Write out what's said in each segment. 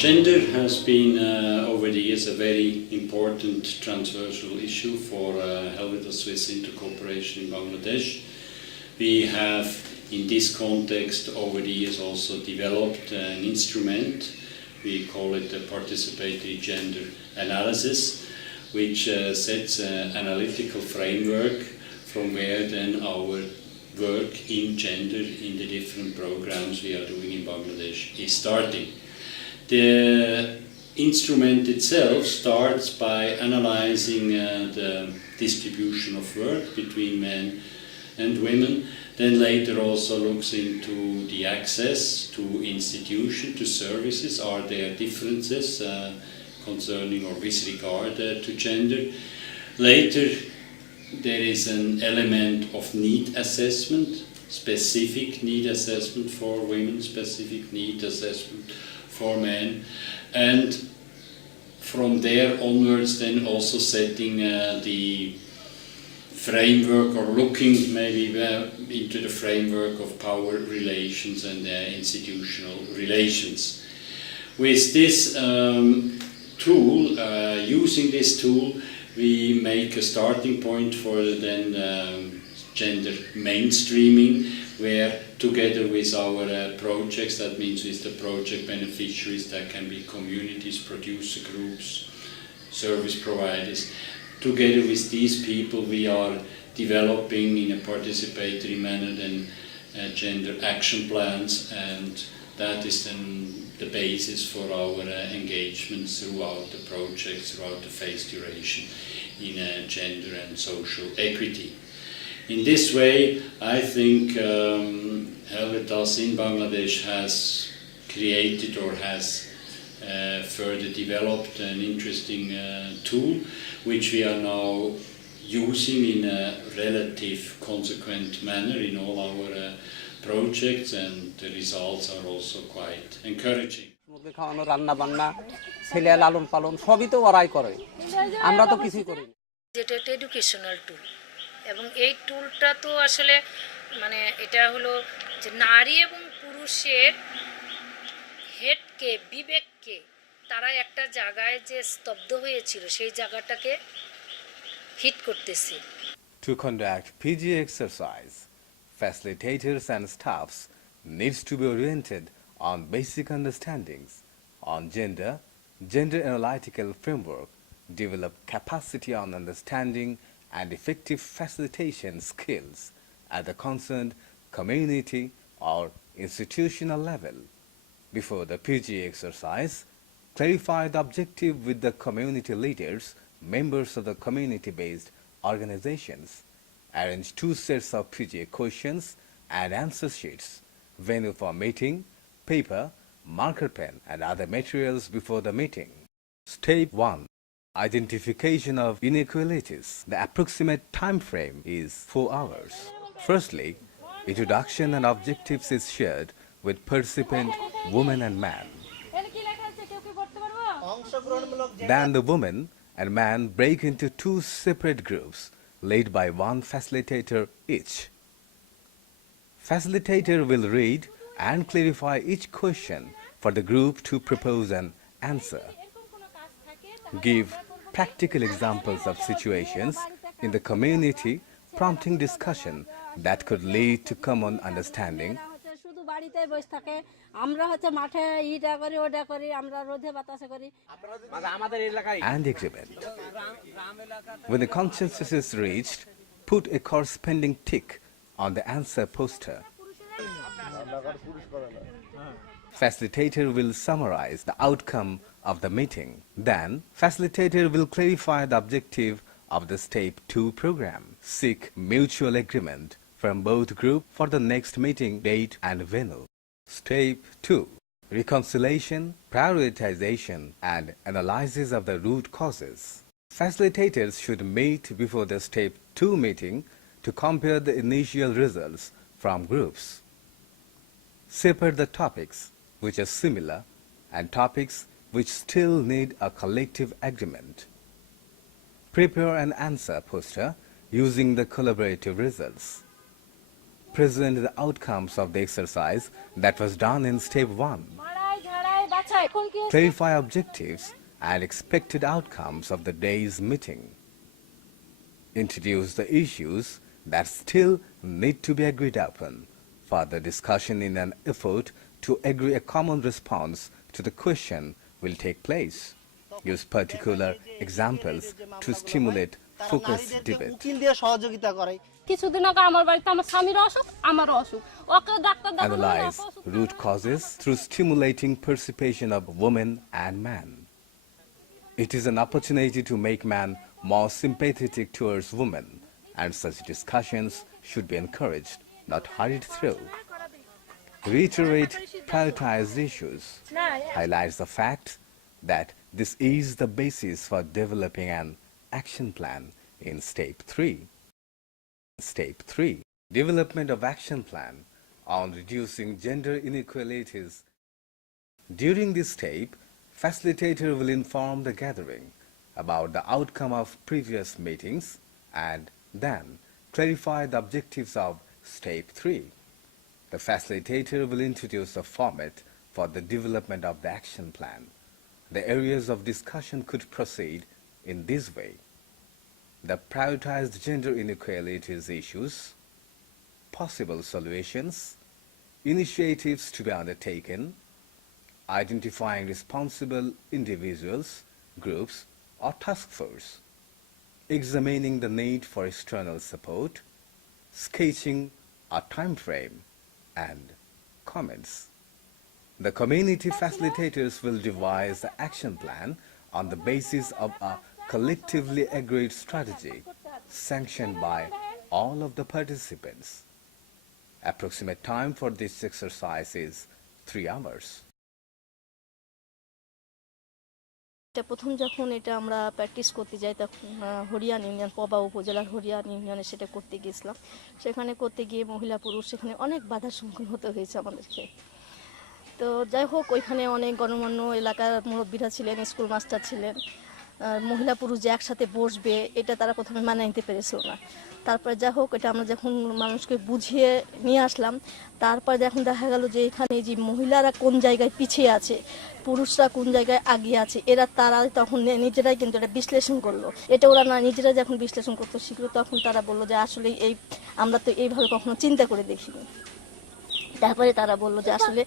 Gender has been over the years a very important transversal issue for Helvetas Swiss Intercorporation in Bangladesh. We have in this context over the years also developed an instrument, we call it the Participatory Gender Analysis, which sets an analytical framework from where then our work in gender in the different programs we are doing in Bangladesh is starting. The instrument itself starts by analyzing the distribution of work between men and women, then later also looks into the access to institutions, to services. Are there differences concerning or with regard to gender? Later there is an element of need assessment, specific need assessment for women, specific need assessment for men, and from there onwards then also setting the framework or looking maybe into the framework of power relations and institutional relations. With this tool, using this tool, we make a starting point for then gender mainstreaming, where together with our projects, that means with the project beneficiaries, that can be communities, producer groups, service providers, together with these people we are developing in a participatory manner then gender action plans, and that is then the basis for our engagements throughout the projects, throughout the phase duration in gender and social equity. In this way, I think Helvetas in Bangladesh has created or has further developed an interesting tool which we are now using in a relative consequent manner in all our projects, and the results are also quite encouraging. যেটা একটা educational টুল, এবং এই টুলটা তো আসলে মানে এটা হলো যে নারী এবং পুরুষের হেডকে, বিবেককে তারা একটা জায়গায় যে স্তব্ধ হয়েছিল সেই জায়গাটাকে হিট করতেছে। To conduct PG exercise, facilitators and staffs needs to be oriented on basic understandings on gender, gender analytical framework, develop capacity on understanding and effective facilitation skills at the concerned community or institutional level. Before the PG exercise, clarify the objective with the community leaders, members of the community-based organizations. Arrange 2 sets of PG questions and answer sheets. Venue for meeting, paper, marker pen and other materials before the meeting. Step 1. Identification of inequalities. The approximate time frame is 4 hours. Firstly, introduction and objectives is shared with participant women and man. Then the women and man break into 2 separate groups led by 1 facilitator each. Facilitator will read and clarify each question for the group to propose an answer. Give practical examples of situations in the community, prompting discussion that could lead to common understanding. And agreement. When the consensus is reached, put a corresponding tick on the answer poster. Facilitator will summarize the outcome of the meeting. Then, facilitator will clarify the objective of the Step 2 program. Seek mutual agreement from both groups for the next meeting date and venue. Step 2. Reconciliation, prioritization, and analysis of the root causes. Facilitators should meet before the Step 2 meeting to compare the initial results from groups. Separate the topics which are similar and topics which still need a collective agreement. Prepare an answer poster using the collaborative results. Present the outcomes of the exercise that was done in Step 1. Clarify objectives and expected outcomes of the day's meeting. Introduce the issues that still need to be agreed upon. Further discussion in an effort to agree a common response to the question will take place. Use particular examples to stimulate focused debate. কিছুদিন আগে আমার বাড়িতে আমার স্বামীর অসুখ আমারও অসুখ ওকে doctor দেখানো Analyze root causes through stimulating participation of women and men. It is an opportunity to make man more sympathetic towards women, and such discussions should be encouraged, not hurried through. Reiterate prioritized issues. Highlights the fact that this is the basis for developing an action plan in Step 3. Step 3. Development of action plan on reducing gender inequalities. During this step, facilitator will inform the gathering about the outcome of previous meetings and then clarify the objectives of Step 3. The facilitator will introduce the format for the development of the action plan. The areas of discussion could proceed in this way: the prioritized gender inequalities issues, possible solutions, initiatives to be undertaken, identifying responsible individuals, groups, or task force, examining the need for external support, sketching a time frame, and comments. The community facilitators will devise the action plan on the basis of a collectively agreed strategy sanctioned by all of the participants. Approximate time for this exercise is 3 hours. এটা প্রথম যখন এটা আমরা practice করতে যাই তখন হরিয়ান union Paba উপজেলার হরিয়ান ইউনিয়নে সেটা করতে গিয়েছিলাম। সেখানে করতে গিয়ে মহিলা পুরুষ সেখানে অনেক বাধার সম্মুখীন হতে হয়েছে আমাদেরকে। তো যাই হোক ওইখানে অনেক গণমান্য এলাকার মুরব্বীরা ছিলেন, স্কুল মাস্টার ছিলেন। মহিলা পুরুষ যে একসাথে বসবে এটা তারা প্রথমে মানে নিতে পেরেছিল না। তারপরে যাই হোক এটা আমরা যখন মানুষকে বুঝিয়ে নিয়ে আসলাম, তারপরে যখন দেখা গেল যে এখানে যে মহিলারা কোন জায়গায় পিছিয়ে আছে, পুরুষরা কোন জায়গায় আগিয়ে আছে, তারা তখন নিজেরাই কিন্তু এটা বিশ্লেষণ করলো। এটা ওরা না নিজেরা যখন বিশ্লেষণ করতে শিখলো তখন তারা বললো যে আসলে আমরা তো এইভাবে কখনো চিন্তা করে দেখিনি। তারপরে তারা বললো যে আসলে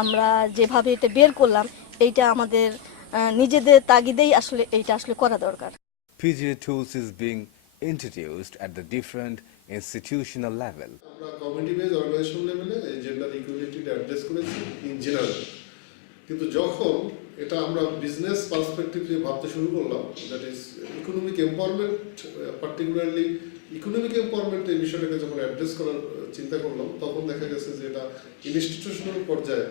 আমরা যেভাবে এটা বের করলাম এইটা আমাদের নিজেদের তাগিদেই আসলে এইটা আসলে করা দরকার। PGA tools is being introduced at the different institutional level. আমরা কমিউনিটি বেজ অর্গানাইজেশন লেভেলে এই জেন্ডার ইকুয়ালিটিটা অ্যাড্রেস করেছি ইন জেনারেল, কিন্তু যখন এটা আমরা বিজনেস পার্সপেক্টিভ দিয়ে ভাবতে শুরু করলাম, that is economic empowerment, particularly economic empowerment এই বিষয়টাকে যখন অ্যাড্রেস করার চিন্তা করলাম, তখন দেখা গেছে যে এটা ইনস্টিটিউশনাল পর্যায়ে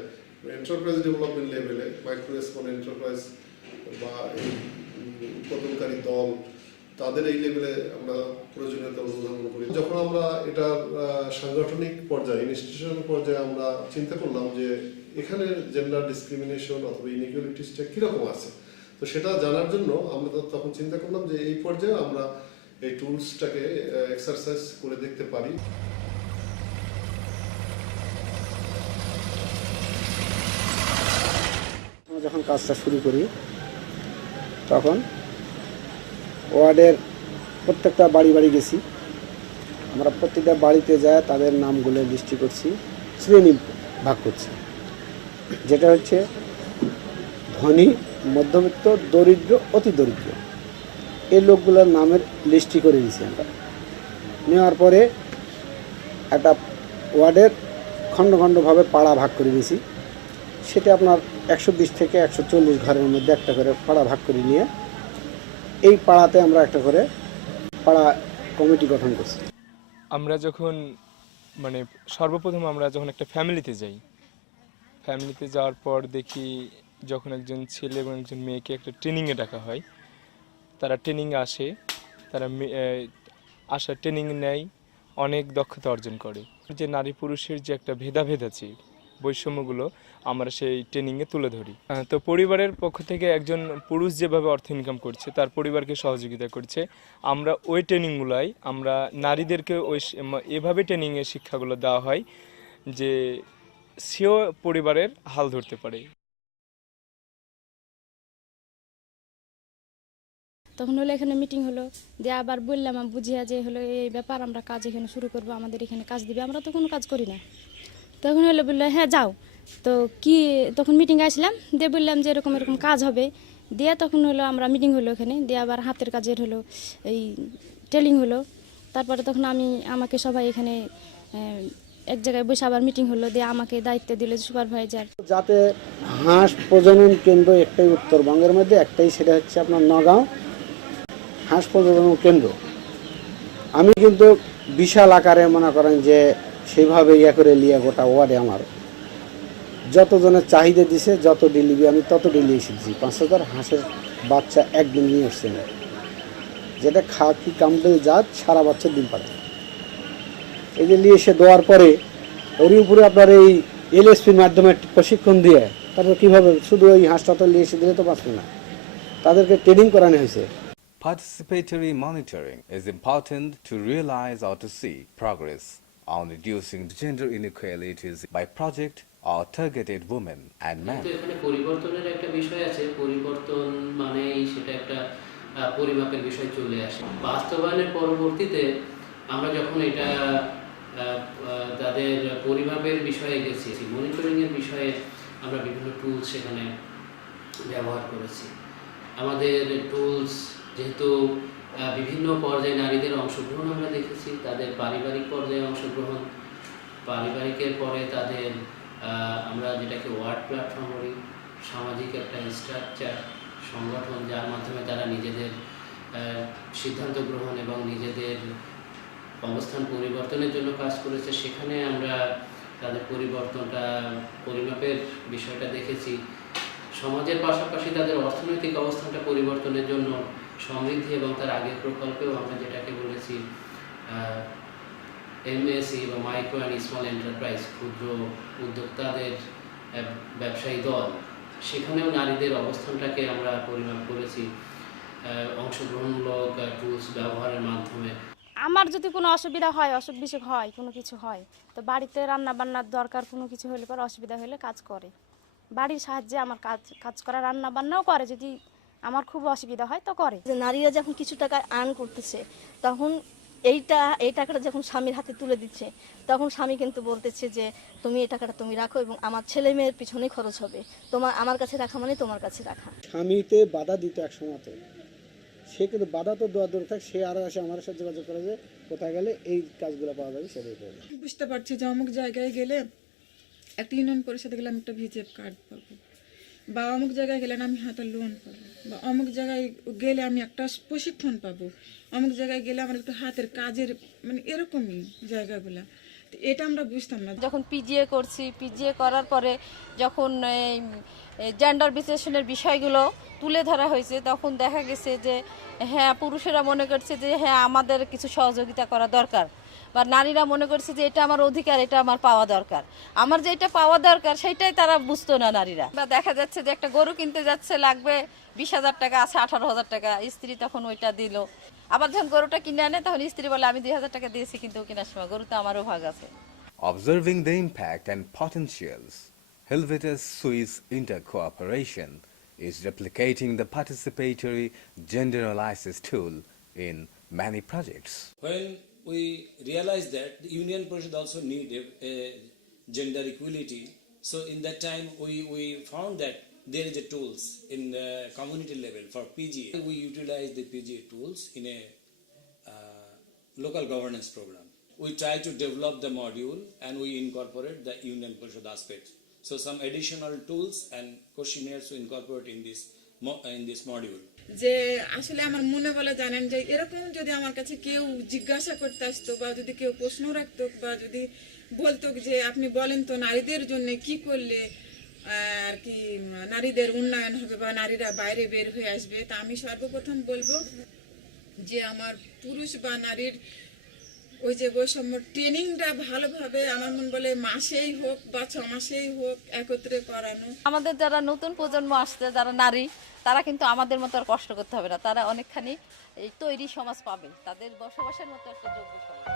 এন্টারপ্রাইজ ডেভেলপমেন্ট লেভেলে মাইক্রো স্মল এন্টারপ্রাইজ বা এই উৎপাদনকারী দল তাদের এই লেভেলে আমরা প্রয়োজনীয়তা অনুধাবন করি। যখন আমরা এটা সাংগঠনিক পর্যায়ে ইনস্টিটিউশনাল পর্যায়ে আমরা চিন্তা করলাম যে এখানে জেন্ডার ডিসক্রিমিনেশন অথবা ইনইকুয়ালিটিসটা কীরকম আছে, তো সেটা জানার জন্য আমরা তখন চিন্তা করলাম যে এই পর্যায়ে আমরা এই টুলসটাকে এক্সারসাইজ করে দেখতে পারি। যখন কাজটা শুরু করি তখন ওয়ার্ডের প্রত্যেকটা বাড়ি বাড়ি গেছি। আমরা প্রত্যেকটা বাড়িতে যায় তাদের নামগুলো লিস্টি করছি, শ্রেণী ভাগ করছি, যেটা হচ্ছে ধনী, মধ্যবিত্ত, দরিদ্র, অতি দরিদ্র, এই লোকগুলোর নামের লিস্টি করে নিয়েছি আমরা। নেওয়ার পরে একটা ওয়ার্ডের খণ্ড খণ্ডভাবে পাড়া ভাগ করে দিয়েছি। সেটা আপনার 120 থেকে 140 ঘরের মধ্যে একটা করে পাড়া ভাগ করে নিয়ে এই পাড়াতে আমরা একটা করে পাড়া কমিটি গঠন করছি। আমরা যখন সর্বপ্রথম আমরা যখন একটা ফ্যামিলিতে যাই, ফ্যামিলিতে যাওয়ার পর দেখি যখন একজন ছেলে এবং একজন মেয়েকে একটা ট্রেনিংয়ে ডাকা হয়, তারা ট্রেনিংয়ে আসে, তারা ট্রেনিং নেয়, অনেক দক্ষতা অর্জন করে। যে নারী পুরুষের যে একটা ভেদাভেদ আছে, বৈষম্যগুলো আমরা সেই ট্রেনিংয়ে তুলে ধরি। তো পরিবারের পক্ষ থেকে একজন পুরুষ যেভাবে অর্থ ইনকাম করছে, তার পরিবারকে সহযোগিতা করছে, আমরা ওই ট্রেনিংগুলাই আমরা নারীদেরকে এভাবে ট্রেনিংয়ের শিক্ষাগুলো দেওয়া হয় যে সেও পরিবারের হাল ধরতে পারে। তখন হলো এখানে মিটিং হলো, দিয়ে আবার বললাম আমি বুঝিয়া যে হলো এই ব্যাপার, আমরা কাজ এখানে শুরু করব, আমাদের এখানে কাজ দিবে, আমরা তো কোনো কাজ করি না। তখন হলো বললো হ্যাঁ যাও। তো কি তখন মিটিং আসলাম, দিয়ে বললাম যে এরকম এরকম কাজ হবে। দিয়ে তখন হলো আমরা মিটিং হলো ওখানে, দিয়ে আবার হাতের কাজের হলো এই ট্রেনিং হলো। তারপরে তখন আমাকে সবাই এখানে এক জায়গায় বসে আবার মিটিং হলো, দিয়ে আমাকে দায়িত্ব দিল সুপারভাইজার। যাতে হাঁস প্রজনন কেন্দ্র একটাই উত্তরবঙ্গের মধ্যে, একটাই, সেটা হচ্ছে আপনার নগাঁও হাঁস প্রজনন কেন্দ্র। আমি কিন্তু বিশাল আকারে মনে করেন যে সেইভাবে করে লিয়ে গোটা ওয়ার্ডে আমার যতজনের চাহিদা দিছে, যত ডেলিভারি আমি তত ডেলিভারি এসেছি। 5,000 হাঁসের বাচ্চা একদিন নিয়ে আসছে না, যেটা খাকি কামড়ে জাত সারা বছর ডিম পাড়ে। এই যে নিয়ে এসে দেওয়ার পরে ওর উপরে আপনার এই এলএসপির মাধ্যমে প্রশিক্ষণ দিয়ে তারপর কীভাবে শুধু ওই হাঁসটা তো নিয়ে এসে দিলে তো বাঁচবে না, তাদেরকে ট্রেনিং করানো হয়েছে। Participatory monitoring is important to realize or to see progress on reducing gender inequalities by project or targeted women and men. এখানে পরিবর্তনের একটা বিষয় আছে, পরিবর্তন মানেই সেটা একটা পরিমাপের বিষয় চলে আসে। বাস্তবায়নের পরবর্তীতে আমরা যখন এটা তাদের পরিমাপের বিষয়ে গেছি, মনিটরিংয়ের বিষয়ে আমরা বিভিন্ন টুলস সেখানে ব্যবহার করেছি। আমাদের টুলস যেহেতু বিভিন্ন পর্যায়ে নারীদের অংশগ্রহণ আমরা দেখেছি, তাদের পারিবারিক পর্যায়ে অংশগ্রহণ, পারিবারিকের পরে তাদের আমরা যেটাকে ওয়ার্ড প্ল্যাটফর্ম বলি, সামাজিক একটা স্ট্রাকচার সংগঠন যার মাধ্যমে তারা নিজেদের সিদ্ধান্ত গ্রহণ এবং নিজেদের অবস্থান পরিবর্তনের জন্য কাজ করেছে, সেখানে আমরা তাদের পরিবর্তনটা পরিমাপের বিষয়টা দেখেছি। সমাজের পাশাপাশি তাদের অর্থনৈতিক অবস্থানটা পরিবর্তনের জন্য সমৃদ্ধি এবং তার আগের প্রকল্পেও আমরা যেটাকে বলেছি এমএসই বা মাইক্রো অ্যান্ড স্মল এন্টারপ্রাইজ, ক্ষুদ্র উদ্যোক্তাদের ব্যবসায়ী দল, সেখানেও নারীদের অবস্থানটাকে আমরা পরিমাপ করেছি অংশগ্রহণমূলক টুলস ব্যবহারের মাধ্যমে। আমার যদি কোনো অসুবিধা হয়, অসুখ বিসুখ হয়, কোনো কিছু হয়, তো বাড়িতে রান্না বান্নার দরকার, কোনো কিছু হলে পর অসুবিধা হলে কাজ করে, বাড়ির সাহায্যে আমার কাজ করা, রান্না বান্নাও করে, যদি আমার খুব অসুবিধা হয় তো করে। যে নারীরা যখন কিছু টাকা আর্ন করতেছে, তখন এই টাকাটা যখন স্বামীর হাতে তুলে দিচ্ছে, তখন স্বামী কিন্তু বলতেছে যে তুমি এই টাকাটা তুমি রাখো এবং আমার ছেলে মেয়ের পিছনে খরচ হবে, আমার কাছে রাখা মানে তোমার কাছে রাখা। স্বামীতে বাধা দিত এক সময়তে, সে কিন্তু বাধা তো দেওয়া দূরে থাক, সে আরও আসে আমার সাথে যোগাযোগ করে যে কোথায় গেলে এই কাজগুলো পাওয়া যাবে, সেটাই করে। বুঝতে পারছি যে অমুক জায়গায় গেলে একটা ইউনিয়ন পরিষদে গেলে আমি একটা ভিজিএফ কার্ড পাবো, বা অমুক জায়গায় গেলে আমি হাতে লোন পাবো, বা অমুক জায়গায় গেলে আমি একটা প্রশিক্ষণ পাবো, অমুক জায়গায় গেলে আমার একটু হাতের কাজের মানে এরকমই জায়গাগুলো। তো এটা আমরা বুঝতাম না। যখন পিজিএ করছি, পিজিএ করার পরে যখন জেন্ডার বিশ্লেষণের বিষয়গুলো তুলে ধরা হয়েছে, তখন দেখা গেছে যে হ্যাঁ পুরুষেরা মনে করছে যে হ্যাঁ আমাদের কিছু সহযোগিতা করা দরকার, বা নারীরা মনে করছে যে এটা আমার অধিকার, এটা আমার পাওয়া দরকার। আমার যে এটা পাওয়া দরকার সেটাই তারা বুঝতো না নারীরা। বা দেখা যাচ্ছে যে একটা গরু কিনতে যাচ্ছে, লাগবে 20,000 টাকা, আছে 18,000 টাকা, স্ত্রী তখন ওইটা দিল। আবার যখন গরুটা কিনে আনে তখন স্ত্রী বলে আমি 2,000 টাকা দিয়েছি, কিন্তু কেনার সময় গরুতে আমারও ভাগ আছে। Observing the impact and potentials, Helvetas Swiss inter-cooperation is replicating the participatory gender analysis tool in many projects. When we realized that the Union Parishad also needed gender equality, so in that time we found that there is a tools in community level for PGA. We utilize the PGA tools in a local governance program. We try to develop the module and we incorporate the Union Parishad aspects. So some additional tools and questionnaires to incorporate in this module. যে আসলে আমার মনে বলে জানেন যে এরকম যদি আমার কাছে কেউ জিজ্ঞাসা করতে আসতো, বা যদি কেউ প্রশ্ন রাখতো, বা যদি বলতো যে আপনি বলেন তো নারীদের জন্য কি করলে আর কি নারীদের উন্নয়ন হবে বা নারীরা বাইরে বের হয়ে আসবে, তা আমি সর্বপ্রথম বলবো যে আমার পুরুষ বা নারীর ওই যে বৈষম্য ট্রেনিংটা ভালোভাবে আমার মন বলে মাসেই হোক বা 6 মাসেই হোক একত্রে করানো। আমাদের যারা নতুন প্রজন্ম আসছে, যারা নারী, তারা কিন্তু আমাদের মতো আর কষ্ট করতে হবে না, তারা অনেকখানি এই তৈরি সমাজ পাবে, তাদের বসবাসের মতো একটা যোগ্য সমাজ।